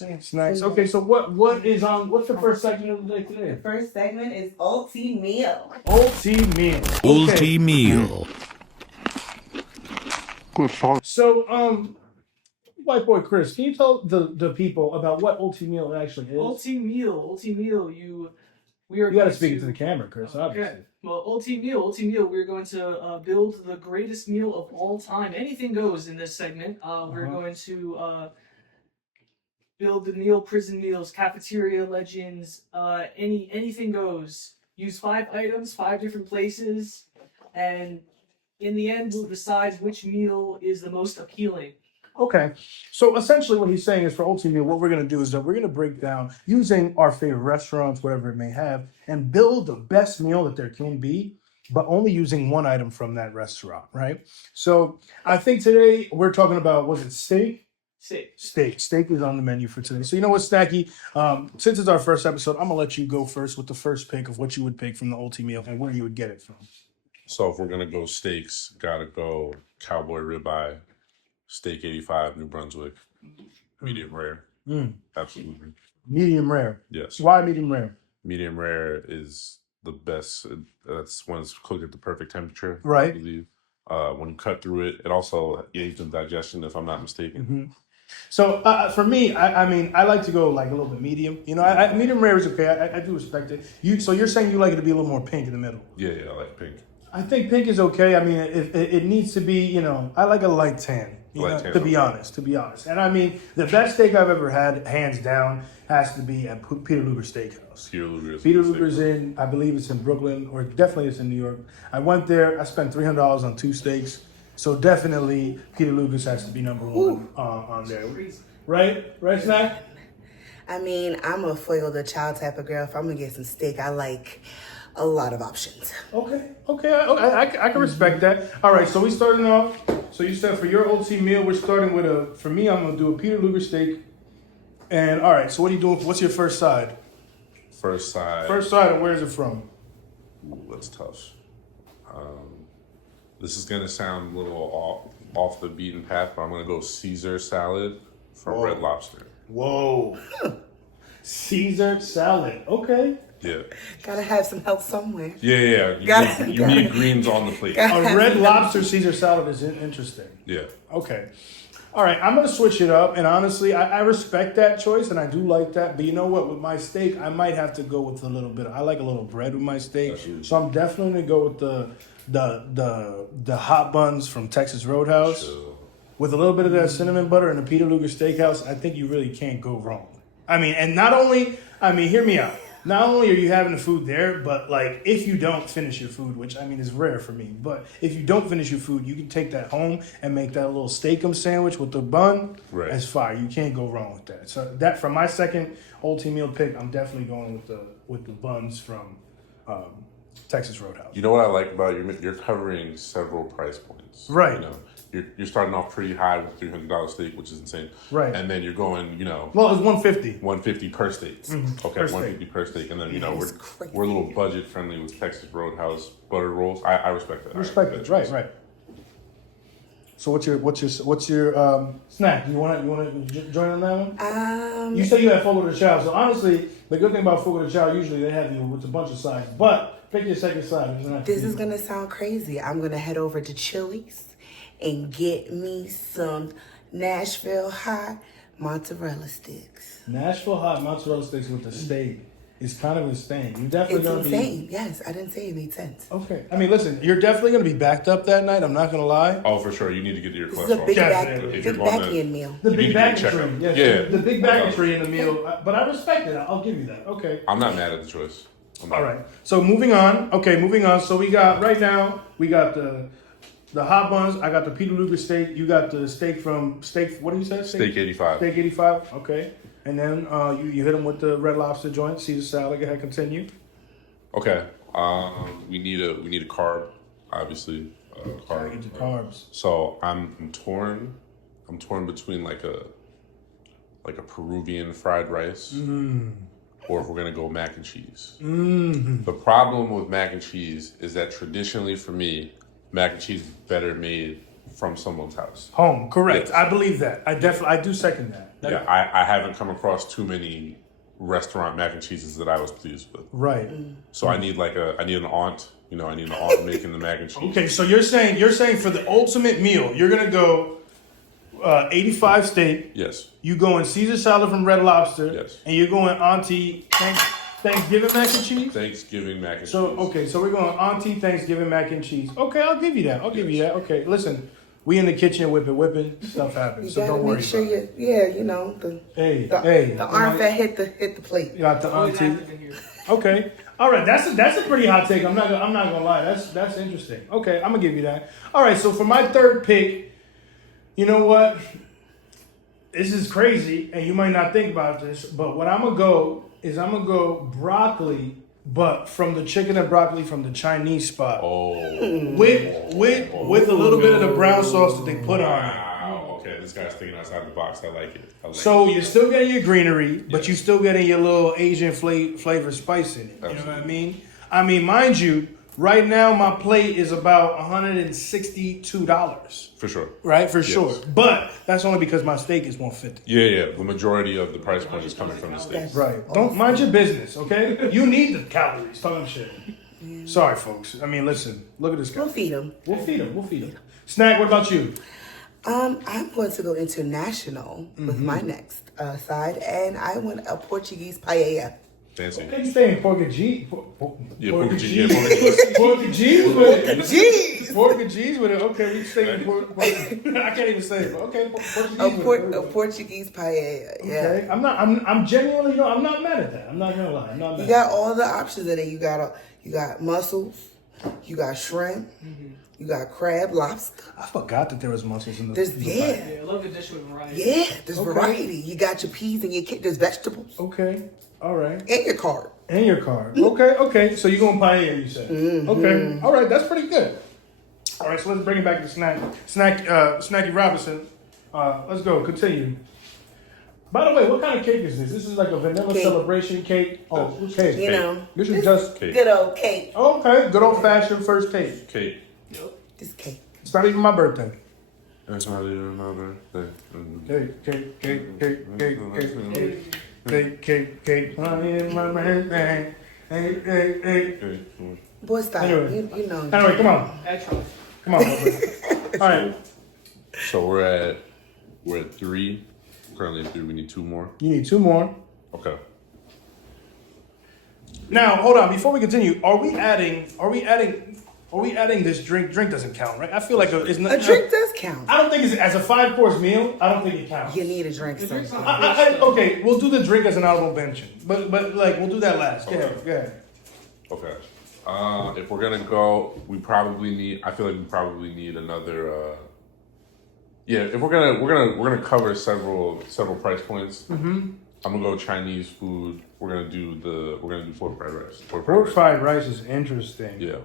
That's nice. Okay, so what is what's the first segment of the day today? The first segment is ULTIMEAL. ULTIMEAL. ULTIMEAL. So white boy Chris, can you tell the people about what ULTIMEAL actually is? ULTIMEAL. We are. You got to speak it to the camera, Chris. Obviously. Okay. Well, ULTIMEAL. We're going to build the greatest meal of all time. Anything goes in this segment. We're going to build the meal, prison meals, cafeteria legends. Anything goes. Use 5 items, 5 different places, and in the end, we'll decide which meal is the most appealing. Okay, so essentially what he's saying is for ULTIMEAL, what we're going to do is that we're going to break down using our favorite restaurants, whatever it may have, and build the best meal that there can be, but only using one item from that restaurant, right? So I think today we're talking about, was it steak? Steak is on the menu for today. So you know what, Snacky? Since it's our first episode, I'm going to let you go first with the first pick of what you would pick from the ULTIMEAL and where you would get it from. So if we're going to go steaks, got to go cowboy ribeye. Steak 85, New Brunswick, medium rare. Absolutely. Medium rare. Yes. Why medium rare? Medium rare is the best. That's when it's cooked at the perfect temperature. Right. I believe. When you cut through it, it also aids in digestion, if I'm not mistaken. So for me, I mean, I like to go like a little bit medium. You know, medium rare is okay. I do respect it. So you're saying you like it to be a little more pink in the middle? Yeah, I like pink. I think pink is okay. I mean, it needs to be, you know, I like a light tan. To be honest. And I mean, the best steak I've ever had, hands down, has to be at Peter Luger Steakhouse. Peter Luger's in, I believe it's in Brooklyn, or definitely it's in New York. I went there, I spent $300 on 2 steaks. So definitely Peter Luger's has to be number one on there. Right, Snack? I mean, I'm a foil the child type of girl. If I'm going to get some steak, I like a lot of options. Okay. I can respect that. All right, so we starting off. So you said for your ULTIMEAL, we're starting with for me, I'm going to do a Peter Luger steak. And all right, so what are you doing? What's your first side? First side, and where is it from? Ooh, that's tough. This is going to sound a little off the beaten path, but I'm going to go Caesar salad from Red Lobster. Whoa. Caesar salad. Okay. Yeah. Gotta have some help somewhere. Yeah. You need greens on the plate. A Red Lobster Caesar salad is interesting. Yeah. Okay. All right, I'm going to switch it up. And honestly, I respect that choice, and I do like that. But you know what? With my steak, I might have to go with a little bit. I like a little bread with my steak. Absolutely. So I'm definitely going to go with the hot buns from Texas Roadhouse. Sure. With a little bit of that cinnamon butter and the Peter Luger Steakhouse, I think you really can't go wrong. I mean, and hear me out. Not only are you having the food there, but like if you don't finish your food, which I mean is rare for me, but if you don't finish your food, you can take that home and make that little steakum sandwich with the bun. Right. That's fire. You can't go wrong with that. So that for my second ULTIMEAL pick, I'm definitely going with the buns from Texas Roadhouse. You know what I like about you're covering several price points. Right. You know, you're starting off pretty high with $300 steak, which is insane. Right. And then you're going, well, it's $150. $150 per steak. Mm-hmm. Okay, $150 per steak. And then, we're a little budget friendly with Texas Roadhouse buttered rolls. I respect that. Respect it. Right. So what's your snack? You want to join on that one? You said you had Fogo de Chao. So honestly, the good thing about Fogo de Chao, usually they have you with a bunch of sides. But pick your second side. This is going to sound crazy. I'm going to head over to Chili's and get me some Nashville hot mozzarella sticks. Nashville hot mozzarella sticks with the steak is kind of insane. You're definitely It's insane. Yes, I didn't say it made sense. Okay. I mean, listen, you're definitely going to be backed up that night. I'm not going to lie. Oh, for sure. You need to get your cholesterol. This is a big checked. back-end meal. The big backentry. Yes, Yeah. The big backentry in the meal. But I respect it. I'll give you that. Okay. I'm not mad at the choice. All right. So moving on. So we got the hot buns. I got the Peter Luger steak. You got the steak. What do you say? Steak 85. Steak 85. Okay. And then you hit them with the Red Lobster joint, Caesar salad. Go ahead, continue. Okay. We need a carb, obviously. Gotta get the carbs. So I'm torn. I'm torn between like a Peruvian fried rice, or if we're gonna go mac and cheese. The problem with mac and cheese is that traditionally for me, mac and cheese is better made from someone's house. Home, correct. Yes. I believe that. I do second that. Yeah, I haven't come across too many restaurant mac and cheeses that I was pleased with. Right. So I need an aunt. You know, I need an aunt making the mac and cheese. Okay, so you're saying for the ultimate meal, you're gonna go 85 steak. Yes. You going Caesar salad from Red Lobster. Yes. And you're going Auntie Thanksgiving mac and cheese. Thanksgiving mac and cheese. So okay, so we're going Auntie Thanksgiving mac and cheese. Okay, I'll give you that. I'll give you that. Okay, listen, we in the kitchen whipping. Stuff happens, You so gotta don't worry. make sure about it. the arm fat hit the plate. You got the Always auntie. active in here. Okay. All right. That's a pretty hot take. I'm not gonna lie. That's interesting. Okay, I'm gonna give you that. All right. So for my third pick, you know what? This is crazy, and you might not think about this, but what I'm gonna go broccoli, but from the chicken and broccoli from the Chinese spot. Oh. With a little bit of the brown sauce that they put on it. Wow. Okay, this guy's thinking outside the box. I like it. So you're still getting your greenery, but Yes. you still getting your little Asian flavor spice in it. You know what I mean? I mean, mind you, right now my plate is about $162. For sure. Right, for Yes. sure. But that's only because my steak is 150. Yeah. The majority of the price point is coming from the States. Right. Don't mind your business, okay? You need the calories. Talking shit. Sorry, folks. I mean, listen. Look at this guy. We'll feed them. We'll feed him. Snack. What about you? I'm going to go international with my next side, and I want a Portuguese paella. Fancy. Okay, you saying Portuguese? Yeah, Portuguese. Yeah, Portuguese. Portuguese with it. Jeez! Portuguese with it. Okay, we saying I can't even say it. But okay, Portuguese with it. A Portuguese paella. Yeah. Okay, I'm genuinely, I'm not mad at that. I'm not gonna lie. I'm not mad. You got all the options in it. You got mussels, you got shrimp, you got crab, lobster. I forgot that there was mussels in the. There's Yeah, I love the dish with variety. yeah. There's Okay. variety. You got your peas and your there's vegetables Okay. All right. and your carb. And your card. Okay. So you're gonna paella, you said. Okay. All right. That's pretty good. All right. So let's bring it back to Snacky Robinson. Let's go. Continue. By the way, what kind of cake is this? This is like a vanilla Cake. celebration cake. Oh, cake. You know, This is just Cake. good old cake. okay. Good old fashioned first cake. Cake. This cake. It's not even my birthday. That's not even my birthday. Cake. Honey, my birthday. Hey. Boy, stop. Anyway. You know. Anyway, come on. I try. Come on. All right. So we're at 3. Currently at 3. We need 2 more. You need 2 more. Okay. Now, hold on. Before we continue, are we adding this drink? Drink doesn't count, right? I feel like it's not. A drink does count. I don't think it's as a 5-course meal. I don't think it counts. You need a drink, The sir. drink's not Okay, we'll do the drink as an honorable mention, but like we'll do that last. Go ahead. Okay. If we're gonna go, I feel like we probably need another. If we're gonna cover several price points. Mm-hmm. I'm gonna go Chinese food. We're gonna do pork fried rice. Pork fried rice is interesting. Yeah.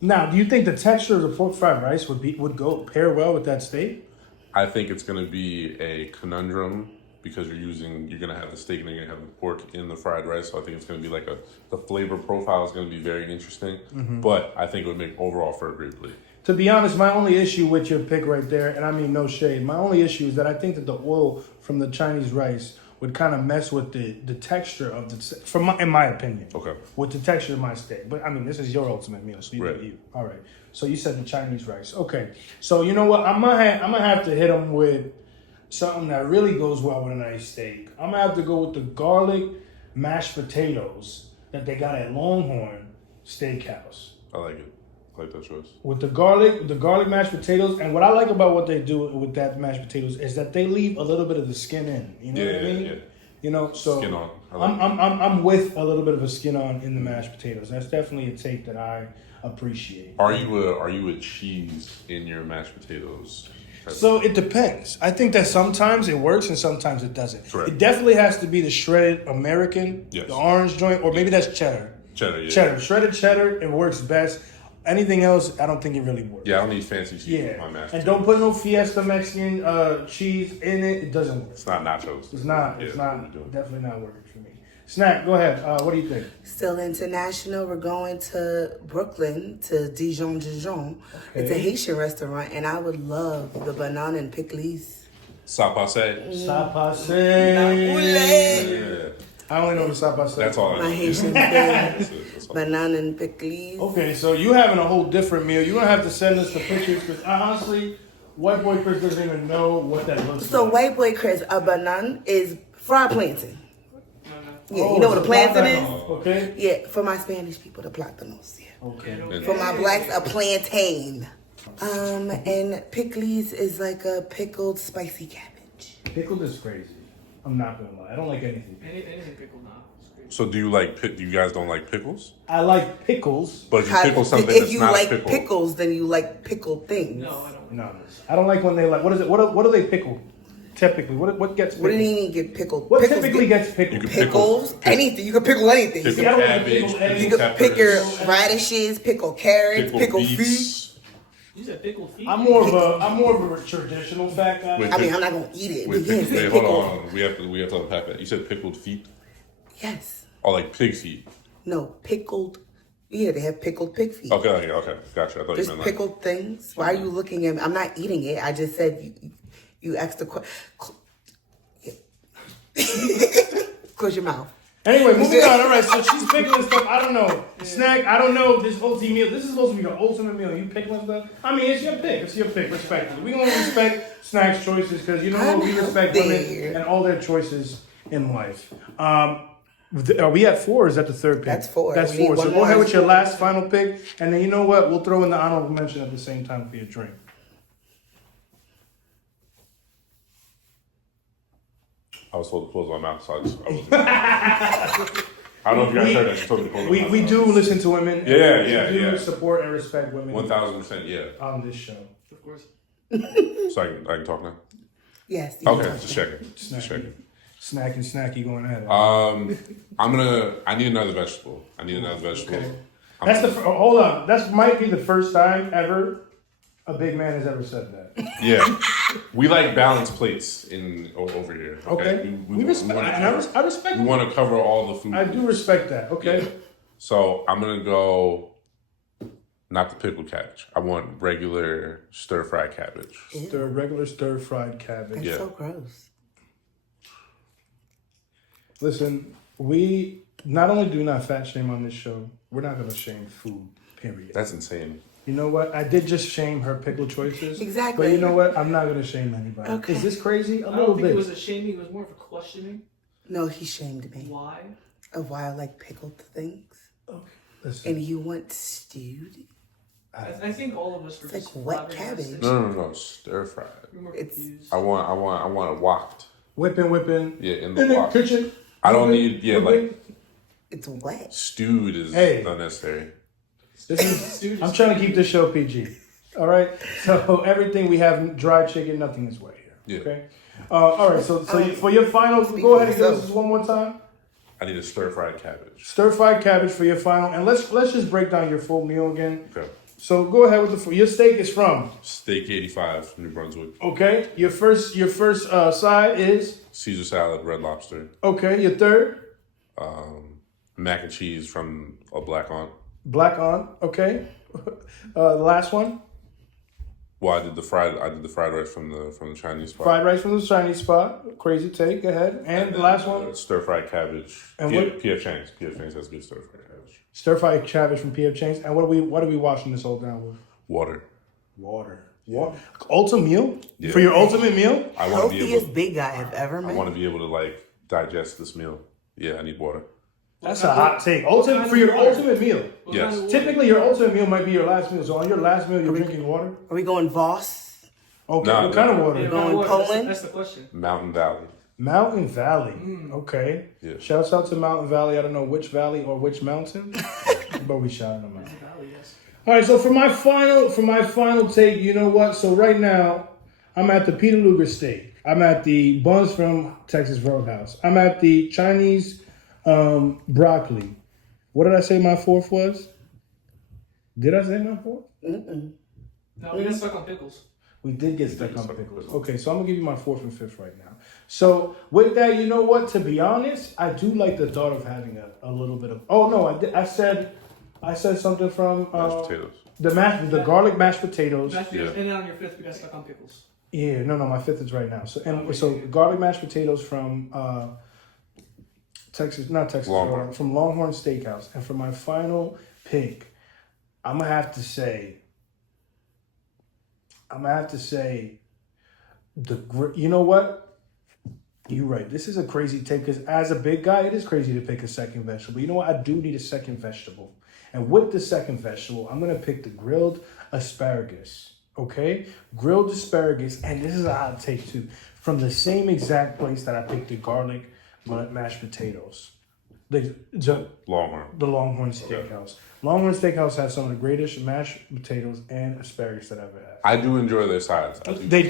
Now, do you think the texture of the pork fried rice would go pair well with that steak? I think it's gonna be a conundrum because you're gonna have the steak and you're gonna have the pork in the fried rice. So I think it's gonna be like the flavor profile is gonna be very interesting. Mm-hmm. But I think it would make overall for a great plate. To be honest, my only issue with your pick right there, and I mean no shade, my only issue is that I think that the oil from the Chinese rice would kind of mess with the texture of in my opinion. Okay. With the texture of my steak. But I mean, this is your ultimate meal, so you Right. do you. All right. So you said the Chinese rice. Okay. So you know what? I'm gonna have to hit them with something that really goes well with a nice steak. I'm gonna have to go with the garlic mashed potatoes that they got at Longhorn Steakhouse. I like it. I like that choice. With the garlic mashed potatoes, and what I like about what they do with that mashed potatoes is that they leave a little bit of the skin in. You know what I mean? Yeah. You know, so Skin on. I like I'm with a little bit of a skin on in the mashed potatoes. That's definitely a take that I appreciate. Are you a cheese in your mashed potatoes? So it depends. I think that sometimes it works and sometimes it doesn't. Correct. It definitely has to be the shredded American, Yes. the orange joint, or maybe that's cheddar. Cheddar, yeah. Cheddar, shredded cheddar, it works best. Anything else, I don't think it really works. Yeah, I don't need fancy cheese Yeah, with my mashed and potatoes. don't put no Fiesta Mexican cheese in it. It doesn't work. It's not nachos. It's not. Yeah, It's what not. we're doing. Definitely not working for me. Snack, go ahead. What do you think? Still international. We're going to Brooklyn to Dijon. It's a Okay. Haitian restaurant, and I would love the banana and pickles. Sapase. Sapase. Yeah. I only know the sapase. That's all I know. My Haitian That's food. it. That's all. Banana and pickles. Okay, so you having a whole different meal. You're gonna have to send us the pictures because honestly, white boy Chris doesn't even know what that looks So like. white boy Chris, a banana is fried plantain. Yeah, Oh, you know what a it's plantain is? plátano, okay. Yeah, for my Spanish people, the plátanos. Yeah. Okay. For my blacks, a plantain. And pickles is like a pickled spicy cabbage. Pickled is crazy. I'm not gonna lie. I don't like anything. Anything pickled now. It's great. So do you like? Do you guys don't like pickles? I like pickles. But if you pickle something if that's you not like pickle. pickles, then you like pickled things. No, I don't. No, I don't like when they like. What is it? What do they pickle? Typically, what gets What do pickled? you mean get pickled? What Pickles typically get gets pickled? You can pickles? Anything. You can pickle anything. Pickle I don't like cabbage, pickled pickle eggs. You can pick your peppers, radishes, pickle carrots, pickle feet. beets. You said pickled feet. I'm more of a traditional fat guy. Wait. I mean, I'm not gonna eat it. Wait, But yes, wait, pickle. hold on. We have to unpack that. You said pickled feet, Yes. or like pig feet? No, pickled. Yeah, they have pickled pig feet. Okay, gotcha. I thought you There's meant like. pickled things. Why are you looking at me? I'm not eating it. I just said you asked the question. Close your mouth. Anyway, moving on. All right, so she's pickling stuff. I don't know. Snack. I don't know if this ultimate meal. This is supposed to be the ultimate meal. You pickling stuff. I mean, it's your pick. It's your pick. Respectfully, we gonna respect Snack's choices because you know what? We respect women and all their choices in life. Are we at 4 or is that the third pick? That's 4. That's We need 4. So one go more. ahead with your last final pick. And then you know what? We'll throw in the honorable mention at the same time for your drink. I was told to close my mouth, so I was. I don't know if you guys heard that. She told me to close my mouth. We do listen to women. and Yeah, we do yeah. support and respect women 1000%, yeah. on this show. Of course. So I can talk now. Yes. you Okay, can. just checking. Just checking. Snacky going ahead. I need another vegetable. Okay. That's hold on. That might be the first time ever a big man has ever said that. Yeah, we like balanced plates over here. Okay. We respect. wanna I cover- respect. We want to cover all the food. I do respect that. Okay. Yeah. So I'm gonna go. Not the pickled cabbage. I want regular stir-fried cabbage. Regular stir fried cabbage. That's Yeah. so gross. Listen, we not only do not fat shame on this show, we're not going to shame food. Period. That's insane. You know what? I did just shame her pickle choices. Exactly. But you know what? I'm not going to shame anybody. Okay. Is this crazy? A I little don't think bit. it was a shaming. It was more of a questioning. No, he shamed me. Why? Of why I like pickled things. Listen, And you want stewed? I think all of us were It's just like wet flabbergasted. cabbage. No. Stir-fried. We were more It's- confused. I want it woked. whipping. Yeah, in In the the wok. kitchen. I don't Whipping, need. Yeah, whipping. like It's wet. stewed is Hey. unnecessary. This is, I'm trying to keep this show PG. All right. So everything we have dry chicken, nothing is wet here. Yeah. Okay. All right. So for your final, go ahead and give us this one more time. I need a stir-fried cabbage. Stir fried cabbage for your final, and let's just break down your full meal again. Okay. So go ahead with your steak is from. Steak 85, New Brunswick. Okay. Your first side is Caesar salad, Red Lobster. okay. Your third Mac and cheese from a Black Aunt. black on. Okay. The last one Well, I did the fried rice from the Chinese spot. fried rice from the Chinese spot. Crazy take. Go ahead. And the last one Stir-fried cabbage. And P.F. Chang's. P.F. Chang's has good stir-fried cabbage. stir fried cabbage from P.F. Chang's. And what are we washing this all down with? Water. Water. Ultimate meal Yeah. for your ultimate meal. I want to be Healthiest able. big guy I've ever I met. want to be able to like digest this meal. Yeah, I need water. That's a hot take. Ultimate for your ultimate meal. What Yes. kind of water? Typically, your ultimate meal might be your last meal. So on your last meal, you're drinking water. Are we going Voss? Okay. Nah, What kind of nah. water? Yeah, Going water, Poland? That's the question. Mountain Valley. Mountain Valley. Okay. Yeah. Shouts out to Mountain Valley. I don't know which valley or which mountain, but we shouted them out. Valley, yes. All right. So for my final take, you know what? So right now, I'm at the Peter Luger steak. I'm at the buns from Texas Roadhouse. I'm at the Chinese broccoli. What did I say my fourth was? Did I say my fourth? Mm-mm. No, we got stuck on pickles. We did get stuck on pickles. Okay, so I'm gonna give you my fourth and fifth right now. So with that, you know what? To be honest, I do like the thought of having a little bit of. Oh no, I said something from Mashed potatoes. the garlic mashed potatoes. Mashed potatoes, and then on your fifth, we got stuck on pickles. Yeah, no, my fifth is right now. So garlic mashed potatoes from not Texas, Longhorn. from Longhorn Steakhouse, and for my final pick, I'm gonna have to say you know what? You're right. This is a crazy take because as a big guy, it is crazy to pick a second vegetable. You know what? I do need a second vegetable. And with the second vegetable, I'm going to pick the grilled asparagus. Okay? Grilled asparagus. And this is a hot take too. From the same exact place that I picked the garlic mashed potatoes. The Longhorn Steakhouse. Longhorn Steakhouse has some of the greatest mashed potatoes and asparagus that I've ever had. I do enjoy their sides. They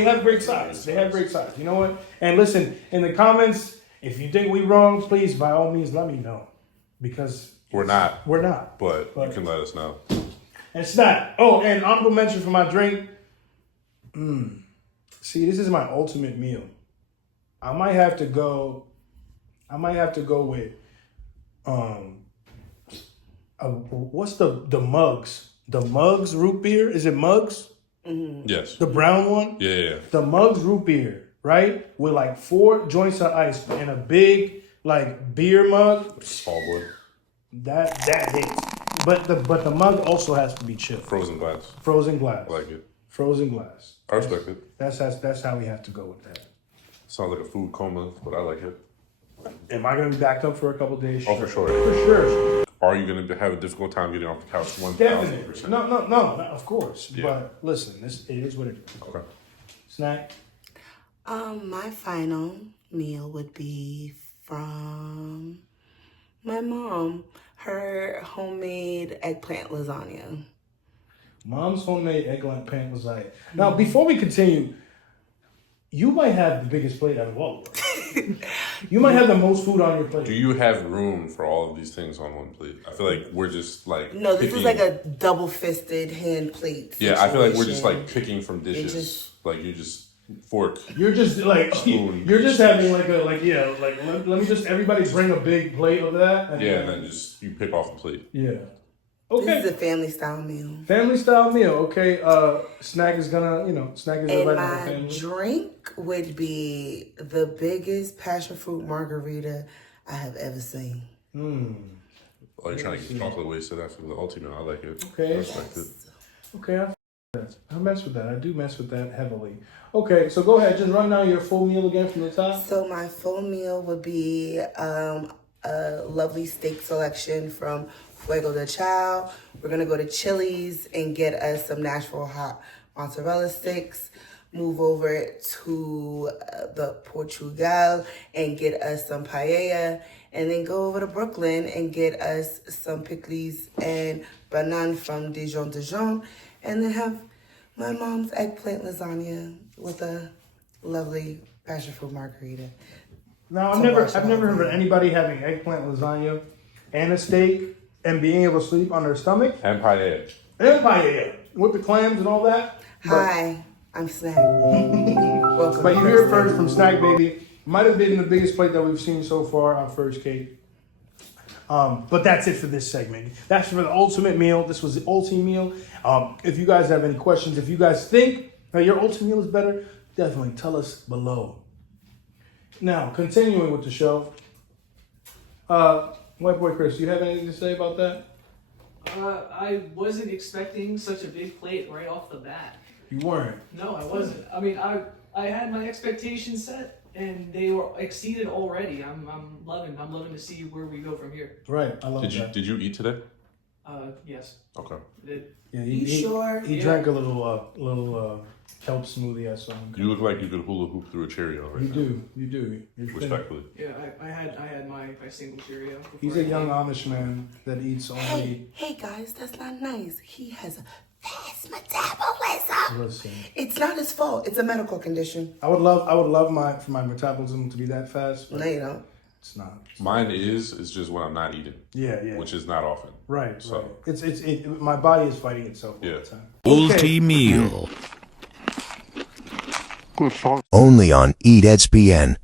have great sides. They have great sides. You know what? And listen, in the comments, if you think we wrong, please by all means let me know. Because we're not. But you can let us know. And snack. Oh, and honorable mention for my drink. See, this is my ultimate meal. I might have to go with what's the mugs? The Mugs root beer? Is it Mugs? Mm-hmm. Yes. The brown one? Yeah. The Mugs root beer, right? With like 4 joints of ice in a big like beer mug. Small boy. That hits. But the mug also has to be chilled. Frozen glass. Frozen glass. I like it. Frozen glass. I respect it. That's how we have to go with that. Sounds like a food coma, but I like it. Am I gonna be backed up for a couple days? Oh, for sure. For sure. Are you going to have a difficult time getting off the couch? 1000%. Definitely. No, of course. Yeah. But listen, it is what it is. Okay. Snack. My final meal would be from my mom. Her homemade eggplant lasagna. Mom's homemade eggplant lasagna. Now, before we continue, you might have the biggest plate out of all of us. You might have the most food on your plate. Do you have room for all of these things on one plate? I feel like we're just like No, this picking, is like a double-fisted hand plate. Yeah, I feel like we're just situation. like picking from dishes. Like you just fork. You're just like Spoon. you're just having like let me just everybody bring a big plate of that. And then just you pick off the plate. Yeah. This Okay. is a family style meal. Family style meal. Okay. Snack is gonna snack is And inviting the my family. drink would be the biggest passion fruit margarita I have ever seen. Oh, you're trying to get chocolate wasted after the ultimate. I like it. Okay. I respect it. Okay, I mess with that. I do mess with that heavily. Okay, so go ahead. Just run down your full meal again from the top. So my full meal would be a lovely steak selection from Fuego de Chao. We're going to go to Chili's and get us some Nashville hot mozzarella sticks. Move over to the Portugal and get us some paella. And then go over to Brooklyn and get us some pickles and banane from Dijon. And then have my mom's eggplant lasagna with a lovely passion fruit margarita. Now, I've never heard of anybody having eggplant lasagna and a steak and being able to sleep on their stomach. And paella. And paella with the clams and all that. Hi, I'm Snack. Welcome. But you hear it first from Snack Baby. Might have been the biggest plate that we've seen so far, our first cake. But that's it for this segment. That's for the ultimate meal. This was the ultimate meal. If you guys have any questions, if you guys think that your ultimate meal is better, definitely tell us below. Now, continuing with the show. White Boy Chris, do you have anything to say about that? I wasn't expecting such a big plate right off the bat. You weren't. No, I wasn't. I mean, I had my expectations set, and they were exceeded already. I'm loving to see where we go from here. Right, I love that. Did you eat today? Yes. Okay. Yeah, You sure? He drank a little kelp smoothie I saw him. You look like you could hula hoop through a Cheerio right now. You do. You're thin. Respectfully. Yeah, I had my single Cheerio. before He's I a young came. Amish man that eats only. Hey guys, that's not nice. He has a fast metabolism. Listen, It's not his fault. It's a medical condition. I would love for my metabolism to be that fast, but No, you don't. it's not. Mine is just when I'm not eating, Yeah. which is not often. Right. So- Right. It's my body is fighting itself all Yeah. the time. ULTIMEAL. Only on EatSPN.